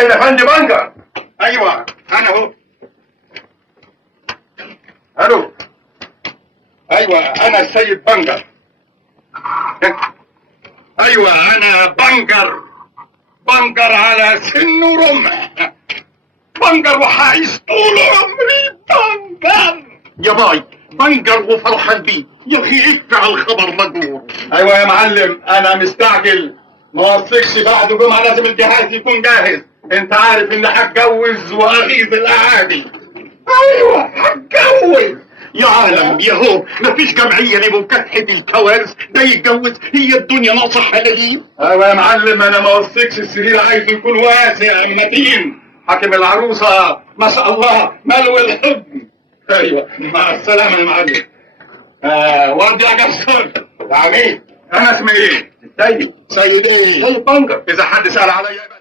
السيد افندي بنجر. ايوه انا اهو. الو. ايوه انا السيد بنجر. ايوه انا بنجر على سن ورمح، بنجر وحعيش طول عمري بنجر يا باي، بنجر وفرحان بيه يا اخي. ادفع الخبر مجبور. ايوه يا معلم انا مستعجل، ما وصيكش بعد جمعه لازم الجهاز يكون جاهز. انت عارف اني هتجوز واغيظ الاعادي. ايوه هتجوز يا عالم ياهو. مفيش جمعيه لمكافحه الكوارث ده يتجوز، هي الدنيا ناقصه حلالين. ايوه يا معلم انا ما وصيكش السرير عايزه يكون واسع متين. حاكم العروسه ما شاء الله ملو الحضن. ايوه مع السلامه يا معلم. ودي يا جسر. يعني انا اسمي ايه؟ سيد ايه؟ سيد بنجر. اذا حد سال عليا